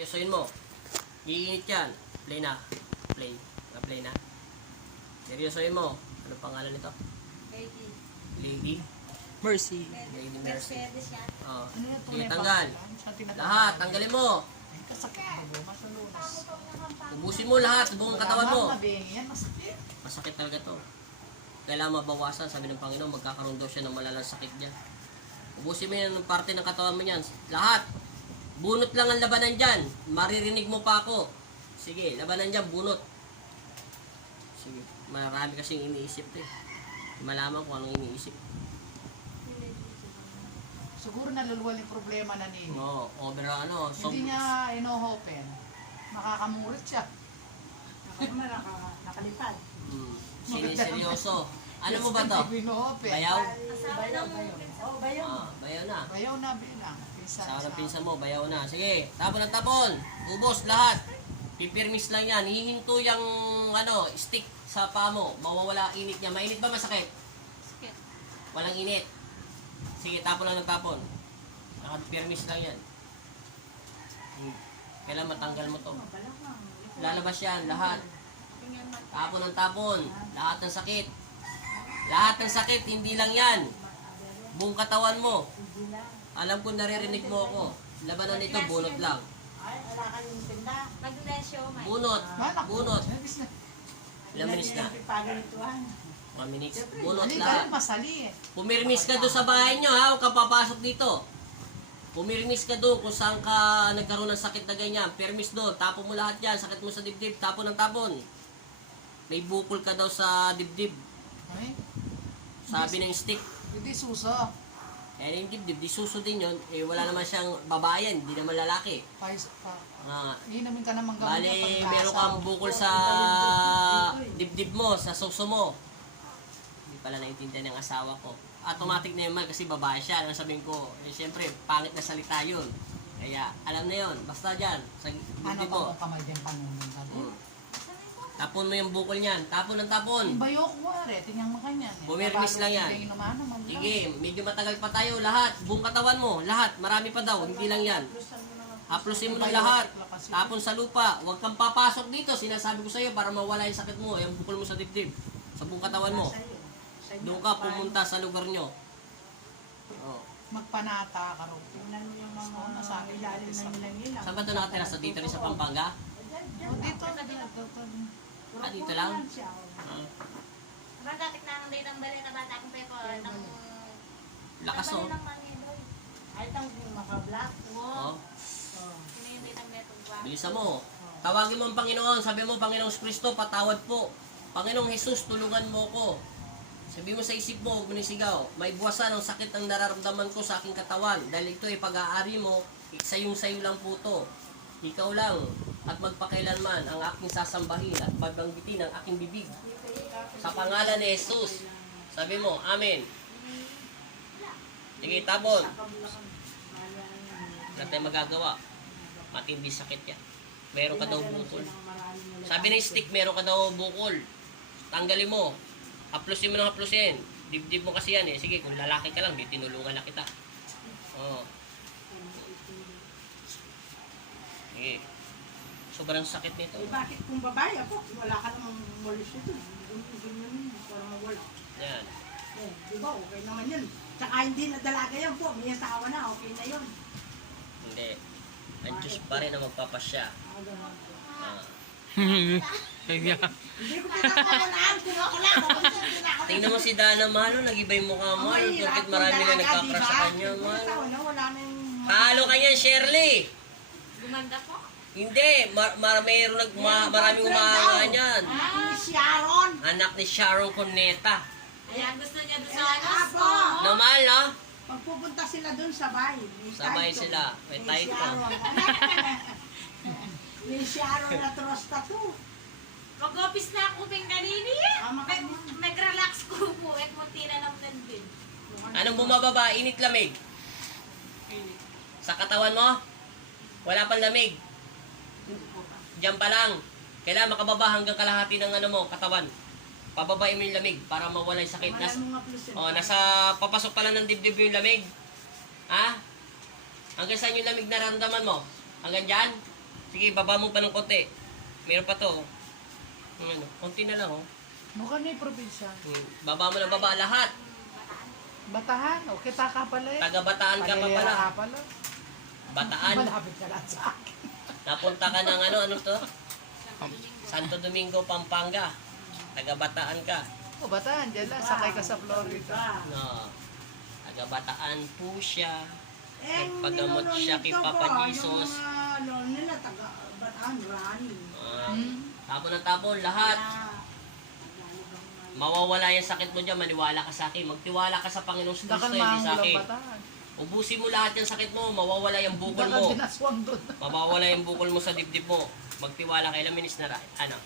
Seryosohin mo. Iinit yan. Play na. Play. Na-play na. Seryosohin mo. Ano pangalan nito? Lady. Lady? Mercy. Lady Mercy. Mercedes yan. Oh. Ano yan? Sige, tanggal. Lahat. Tanggalin mo. Kasakit. Masalunas. Ubusin mo lahat. Buong katawan mo. Yan, masakit. Masakit talaga to. Kailangan mabawasan. Sabi ng Panginoon, magkakaroon daw siya ng malalang sakit dyan. Ubusin mo yan ng parte ng katawan mo yan. Lahat. Bunot lang ang labanan dyan. Maririnig mo pa ako. Sige, labanan dyan, bunot. Sige, marami kasing iniisip to eh. Malaman kung anong iniisip. Siguro naluluwal yung problema na ni. Oo, over ano. Hindi niya ino-open. Makakamurit siya. Nakalipad. Seryoso. Ano mo ba to? Hindi ino-open. Bayaw? Asawa ng Oh, bayaw. Bayaw na. Bayaw na bilang. Sa pinsan mo, bayaw na. Sige, tapon ang tapon. Ubos lahat. Pipirmis lang yan. Hihinto yung stick sa paa mo. Mawawala init niya. Mainit ba masakit? Sakit. Walang init. Sige, tapon lang ng tapon. Nakapirmis lang yan. Kailan matanggal mo to? Lalabas yan, lahat. Tapon ng tapon. Lahat ng sakit. Lahat ng sakit, hindi lang yan. Buong katawan mo. Alam ko naririnig mo ako. Labanan nito, bunot lang. Ay, wala kayong tinda. Magnesyo, may. Bunot. Bunot. Ilang minutes na? Pagalituhan. 1 minutes. Bunot Hindi lahat. ka masali eh. Pumirmis ka doon sa bahay nyo ha. Huwag ka papasok dito. Pumirmis ka doon kung saan ka nagkaroon ng sakit na ganyan. Permis doon. Tapon mo lahat yan. Sakit mo sa dibdib. Tapon ng tapon. May bukol ka daw sa dibdib. Ay, Sabi ng stick. hindi suso. Eh, yung dibdib, di suso din yun. Eh, wala naman siyang babayan. Di naman lalaki. Inumin ka namang gamot Bali, meron kang bukol sa dibdib mo, sa suso mo. Hindi pala naintindihan ng asawa ko. Automatic na naman kasi babae siya. Ang sabihin ko, eh syempre, pangit na salita yun. Kaya, alam na yun. Basta dyan, sa Ano dibdib ba mo. ang kamay dyan panunong ka? Tapon mo yung bukol niyan. Tapon ng tapon. Yung bayo ko wari, tingnan mo kanyan. Pumirmis lang yan. Sige, medyo matagal pa tayo. Lahat, buong katawan mo. Lahat, marami pa daw. Hindi lang yan. Haplusin mo ng lahat. Tapon sa lupa. Huwag kang papasok dito. Sinasabi ko sa iyo para mawala yung sakit mo. Yung bukol mo sa dibdib. Sa buong katawan mo. Doon ka pumunta sa lugar nyo. Oh. Magpanata ka rin. Tingnan mo yung mga Nasabi ilalim ng ilang-ilang. Saan ba ito nakatira? Sa dito rin sa Pampanga? Dito. Dito lang? Diba dati na ang date ang bali na bata akong pepo. Lakas oh. Ay, itang maka-black. Oh. Sinindi ng neto. Bilisan mo. Tawagin mo ang Panginoon. Sabi mo, Panginoong Kristo, patawad po. Panginoong Jesus, tulungan mo ko. Sabi mo sa isip mo, huwag mo nisigaw. May buwasan ang sakit ang nararamdaman ko sa aking katawan. Dahil ito ay pag-aari mo, sayong-sayo lang po to. Ikaw lang at magpakailanman ang aking sasambahin at pagbanggitin ang aking bibig. Sa pangalan ni Jesus. Sabi mo, Amen. Sige, tabon. Wala tayong magagawa. Matindi sakit yan. Meron ka daw bukol. Sabi ng stick, meron ka daw bukol. Tanggalin mo. Haplusin mo ng haplusin. Dibdib mo kasi yan eh. Sige, kung lalaki ka lang, di tinulungan na kita. Oo. Sige. Sobrang sakit nito. Eh, bakit kung babae ako, wala ka namang molis ito. Ganyan, para mawala. Yan. Eh, di ba, okay naman yun. Tsaka hindi na dalaga yan po, may asawa na, okay na yun. Hindi. Ang Diyos pa rin ang magpapasya. Ganun. Ah. Hindi ko pinakawalaan, kinuha ko lang. Tingnan mo si Dana Malo, nag-iba yung mukha mo. Bakit marami na nagkakrush sa kanya, man? Wala na yung... Halo ka yan, Shirley! Gumanda po? Hindi, maraming umaanga niyan. Ni Sharon. Anak ni Sharon Cuneta. Ayan, gusto niya doon sa Apo. Normal, no? Pagpupunta sila dun, sabay. May Sabay taito. sila. May Ni taito. Sharon. Ni Sharon na trosta to. Mag-office na ako ping kanini. Maka- Nag-relax ko po at munti na naman din. Anong bumababa? Init lamig? Sa katawan mo? Wala pang lamig. Diyan pa lang. Kailangan makababa hanggang kalahati ng katawan. Pababain mo yung lamig para mawala yung sakit. Nasa papasok pa lang ng dibdib yung lamig. Ha? Hanggang saan yung lamig na naramdaman mo? Hanggang dyan? Sige, baba mo pa ng konti. Meron pa to. Ano, konti na lang, oh. Mukha na yung probinsya. Baba mo na baba lahat. Batahan, o kita ka pala eh. Taga-Bataan ka pa Palilera pala. ka pala. Bataan. Malapit ka lang sa akin. Napunta ka ng ano to? Santo Domingo, Pampanga. Taga-Bataan ka. O Bataan, dyan lang. Sakay ka sa Florida. No. Taga-Bataan po siya. Eh, Nagpagamot siya kay Papa Jesus. Yung ano nila, taga-Bataan, Rani. Tapon ng tapon, lahat. Mawawala yung sakit mo dyan, maniwala ka sa akin. Magtiwala ka sa Panginoong Kristo, Dakal hindi sa maangulang akin. Bataan. Ubusin mo lahat yung sakit mo, mawawala yung bukol Dakal mo. dinaswang doon. Mawawala yung bukol mo sa dibdib mo. Magtiwala ka, ilang minutes na rin. Ano?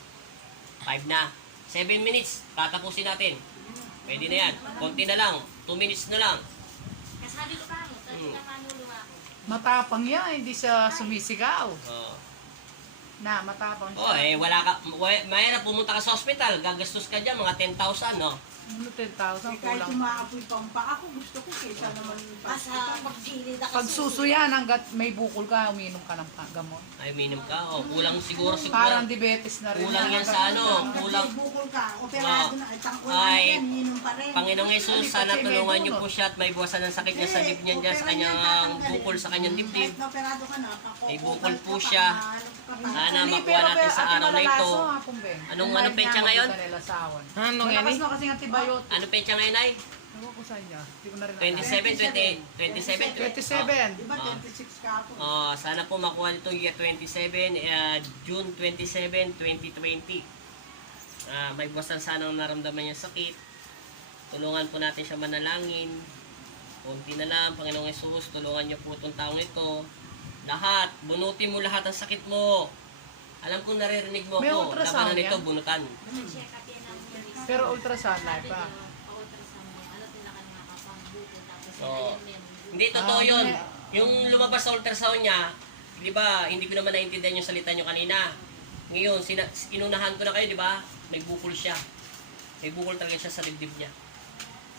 5 na. 7 minutes, tatapusin natin. Pwede na yan. Konti na lang. 2 minutes na lang. Kasabi ko pa mo, tapos na manulong ako. Matapang yan, hindi siya sumisigaw. Oh. Matapang siya. Oh, wala ka. Mahirap pumunta ka sa hospital. Gagastos ka dyan, mga 10,000, no? Ano, 10,000 Kahit kulang. umaapoy pang pa ako, gusto ko kaysa naman Basta magsilid ako Pag susuyan, hanggat may bukol ka, uminom ka ng gamot. Ay, minum ka. Oh, kulang siguro. Parang diabetes na rin. Kulang yan sa ano. Kulang. bukol ka, operado na, tangko na Ay, yan, inom pa rin. Panginoong Jesus, sana tulungan niyo po siya at may buwasan ng sakit niya sa dibdib niya, sa kanyang bukol sa kanyang dibdib. Kahit na operado ka na, May bukol po siya. Sana makuha natin sa araw na ito. Anong petsa ngayon? Anong yan? Malakas na kasi ang antibiotic. Ano petsa ngayon ay? Ewan ko sa inyo. Hindi ko na rin 27, 27. Di ba 26 ka ako? Oh, sana po makuha nito year 27, June 27, 2020. May buwasan sana ang naramdaman niya sakit. Tulungan po natin siya manalangin. Kunti na lang, Panginoong Jesus, tulungan niyo po itong taong ito. Lahat, bunutin mo lahat ng sakit mo. Alam kong naririnig mo May ko. ultrasound Labanan nito, yan? bunutan. check up yan ang yung Pero ultrasound live pa. ultrasound mo. Ano pinaka nakakapambuto tapos Oo. ayan yan. Hindi, totoo Ah, yun. may- Yung lumabas sa ultrasound niya, di ba, hindi ko naman naintindihan yung salita nyo kanina. Ngayon, inunahan ko na kayo, di ba? May bukol siya. May bukol talaga siya sa dibdib niya.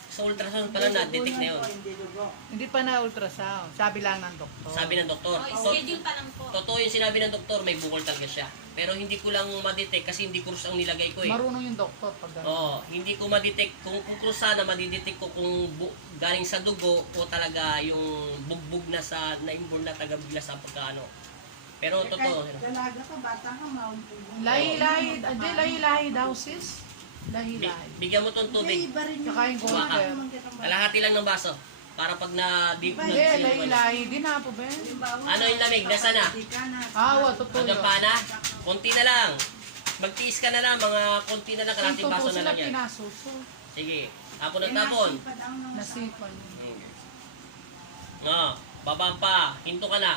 Sa ultrasound pala na-detect na yun. Hindi dugo. Hindi pa na ultrasound. Sabi lang ng doktor. Sabi ng doktor. Oh, schedule pa lang po. Totoo yung sinabi ng doktor, may bukol talaga siya. Pero hindi ko lang ma-detect kasi hindi krus ang nilagay ko eh. Marunong yung doktor pag gano'n. Oo, hindi ko ma-detect. Kung krus sana, ma-detect ko kung galing sa dugo o talaga yung bugbog na sa na-inborn na taga-bigla sa pagkaano. Pero totoo. Kahit dalaga ka, bata ka, maumpog mo. Lahi-lahi. Hindi, lahi-lahi daw sis. Lahi-lahi. Bigyan mo tong tubig. Iba rin yung... Tsaka yung Kuha ka. goiter. Kalahati lang ng baso. Para pag Hindi, lahi-lahi. Di na po ba? Ano yung lamig? Nasa na? Awa, totoo Hanggang yun. pa na? Konti na lang. Magtiis ka na lang. Mga konti na lang. Yung Kalahating baso totoo na sila lang yan. pinasuso. Sige. Tapon ng tapon. Nasipan. No. Babaan pa. Hinto ka na.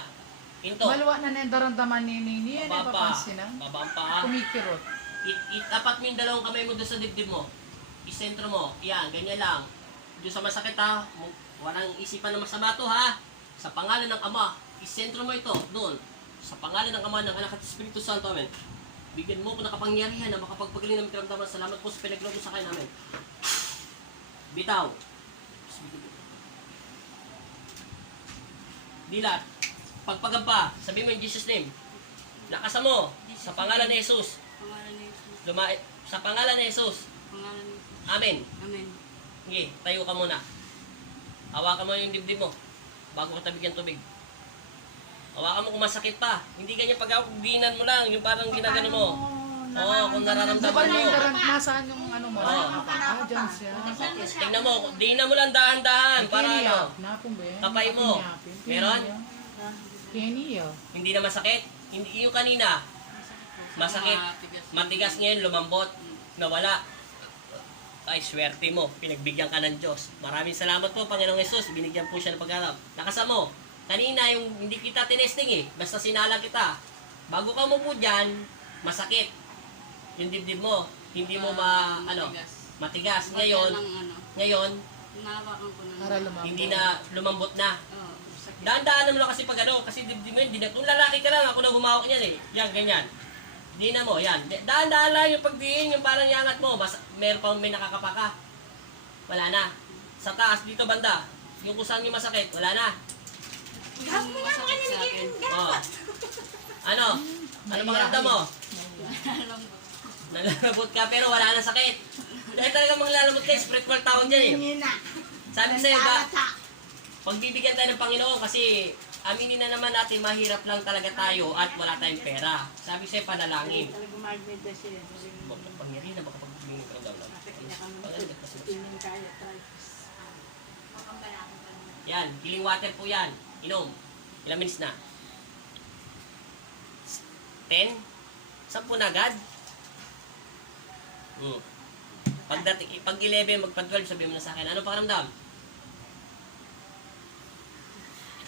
Hinto. Malwa na nendaramdaman ni Nini. Yan ay Babaan pa. papansin na. Babaan pa. Kumikirot. Itapat mo yung dalawang kamay mo doon sa dibdib mo. Isentro mo. Yan, ganyan lang. Doon sa masakit ha. Walang isipan na masama to ha. Sa pangalan ng Ama. Isentro mo ito. Doon. Sa pangalan ng Ama, ng Anak at Espiritu Santo. Amen. Bigyan mo ko ng kapangyarihan na makapagpagaling ng karamdaman. Salamat po sa pinaglaw mo sa akin. Amen. Bitaw. Dilat. Pagpagamba. Sabi mo in Jesus name. Lakasan mo. Sa pangalan ni Jesus. Pangalan ni Jesus. Sa pangalan ni Jesus. Pangalan ni Jesus. Amen. Amen. Sige, tayo ka muna. Hawakan mo yung dibdib mo. Bago ka tabigyan tubig. Hawakan mo kung masakit pa. Hindi ganyan pag-ginan mo lang. Yung parang ginagano mo. Oo, kung Diba nararamdaman na yung mo. nasaan yung ano mo? Dyan siya. Tingnan mo. Tingnan mo lang dahan-dahan. Para ano. Napong ba yan? Kapay mo. Meron? Keniya. Hindi na masakit. Hindi yung kanina. Masakit. Matigas ngayon, lumambot. Nawala. Ay, swerte mo. Pinagbigyan ka ng Diyos. Maraming salamat po, Panginoong Jesus. Binigyan po siya ng pag-arap. Lakasan mo. Kanina, yung hindi kita tinesting eh. Basta sinala kita. Bago ka mo po dyan, masakit. Yung dibdib mo. Hindi mo matigas. Ngayon, Nahawakan ko na. Para lumabot. hindi na lumambot na. Oo, sakit. Dahan-dahan mo lang kasi pag ano, kasi dibdib mo yun, kung lalaki ka lang, ako na humawak niyan eh. Yan, ganyan. Di na mo, yan. Dahan-dahan lang yung pagdiin, yung parang yangat mo, basta meron pang may nakakapaka. Wala na. Sa taas, dito banda, yung kusang yung masakit, wala na. Yung masakit sa akin. Oh. Ano? Ano pakiramdam mo? Alam ko. Nalalabot ka pero wala nang sakit. Dahil talaga manglalamot ka, spiritual tawag dyan eh. Hindi na. Sabi ko sa'yo ba, Tawat pagbibigyan tayo ng Panginoon kasi aminin na naman natin mahirap lang talaga tayo at wala tayong pera. Sabi ko sa'yo, panalangin. Talaga magmeda siya. Pangyari na baka pagbibigyan ka daw lang. Masakit niya kang tingin kaya tayo. Makambala ko pa naman. Yan, healing water po yan. Inom. Ilang minutes na? 10? 10 na agad? Pag 11, magpa 12, sabihin mo na sa akin. Ano pakiramdam?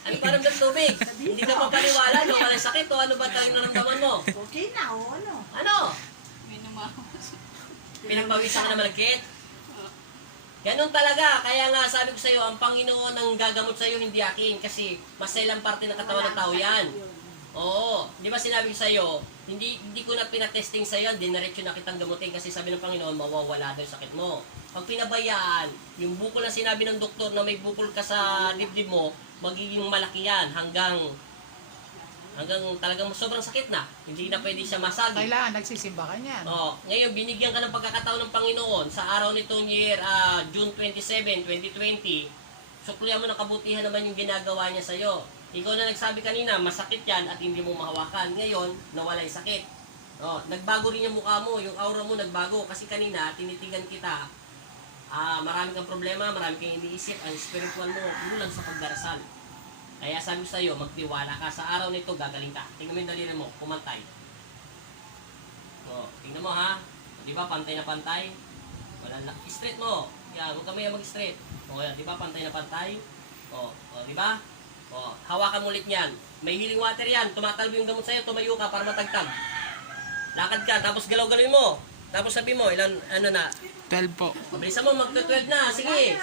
Ano pakiramdam tubig? Hindi ka mapaniwala, no? Walang sakit o ano ba tayong naramdaman mo? Okay na, o ano? Ano? May numahos. Pinagpawisan ka na malagkit? Ganun talaga. Kaya nga sabi ko sa'yo, ang Panginoon ang gagamot sa'yo, hindi akin. Kasi masailang parte ng katawan ng tao yan. Oo. Di ba sinabi ko sa'yo, hindi ko na pinatesting sa'yo, dinaretso na kitang gamutin kasi sabi ng Panginoon, mawawala daw yung sakit mo. Pag pinabayaan, yung bukol na sinabi ng doktor na may bukol ka sa dibdib mo, magiging malaki yan hanggang talagang sobrang sakit na. Hindi na pwede siya masagi. Kailangan nagsisimba ka niyan. Oh, ngayon binigyan ka ng pagkakataon ng Panginoon sa araw nitong year June 27, 2020. Suklihan mo ng kabutihan naman yung ginagawa niya sa iyo. Ikaw na nagsabi kanina, masakit yan at hindi mo mahawakan. Ngayon, nawala yung sakit. Oh, nagbago rin yung mukha mo, yung aura mo nagbago kasi kanina tinitigan kita. Marami kang problema, marami kang iniisip, ang spiritual mo kulang sa pagdarasal. Kaya sabi ko sa iyo, magtiwala ka. Sa araw nito, gagaling ka. Tingnan mo yung daliri mo, kumantay. O, tingnan mo ha. Di ba, pantay na pantay? Wala lang. Straight mo. Yan, huwag ka maya mag-straight. O, yan, di ba, pantay na pantay? O, di ba? O, hawakan mo ulit yan. May healing water yan. Tumatalbo yung gamot sa'yo, tumayo ka para matagtag. Lakad ka, tapos galaw-galawin mo. Tapos sabi mo, ilan, ano na? 12 po. Mabilisan mo, mag-12 na. Sige.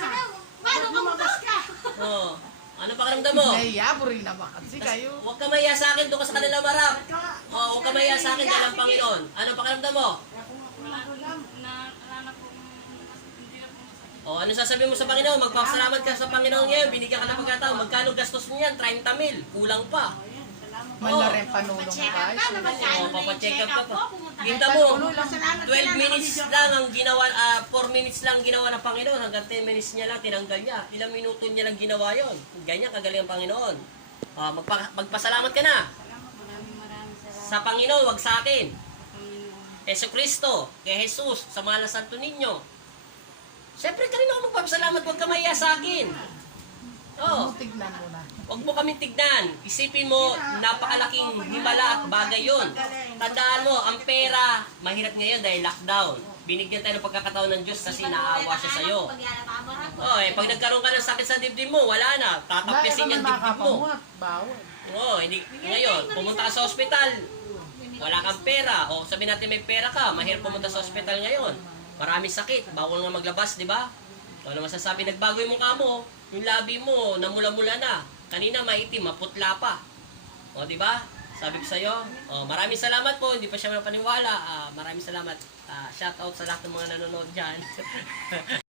Paano ka Lumabas ka. O, ano pakiramdam mo? Nahiya mo rin naman kasi kayo. Huwag ka maya sa akin, doon ka sa kanila marap. Huwag ka maya sa akin, dahil ang Panginoon. Ano pakiramdam mo? Wala na po. Hindi na po masakit. Ano sasabihin mo sa Panginoon? Magpapasalamat ka sa Panginoon ngayon. Binigyan ka ng pagkataon. Magkano gastos mo yan? 30,000. Kulang pa. Mala rin panulong Check ka. up ka, magkano na yung papacheck up check up ka pa. ko, pumunta ka. Kita mo, Salamat 12 minutes lang ang ginawa, 4 minutes lang ginawa ng Panginoon. Hanggang 10 minutes niya lang, tinanggal niya. Ilang minuto niya lang ginawa yon. Ganyan kagaling ang Panginoon. Magpasalamat ka na. Maraming salamat Sa Panginoon, wag sa akin. sa Panginoon. Yesu Kristo, kay Jesus, sa mahal na Santo Niño. Siyempre, kanina ako magpapasalamat, huwag ka mahiya sa akin. Oh, Tignan mo na. huwag mo kaming tignan. Isipin mo, napakalaking himala at bagay yun. Tandaan mo, ang pera, mahirap ngayon dahil lockdown. Binigyan tayo ng pagkakataon ng Diyos kasi naawa siya sa'yo. Oh, pag nagkaroon ka ng sakit sa dibdib mo, wala na. Tatapesin yung dibdib mo. Bawal. Oh, hindi, ngayon, pumunta ka sa ospital. Wala kang pera. O sabi natin may pera ka, mahirap pumunta sa ospital ngayon. Maraming sakit, bawal nga maglabas, di ba? O ano masasabi, nagbago yung mukha mo, yung labi mo, namula-mula na. Kanina maitim, maputla pa. O, di ba? Sabi ko sa'yo, maraming salamat po, hindi pa siya mapaniwala. Maraming salamat. Shout out sa lahat ng mga nanonood dyan.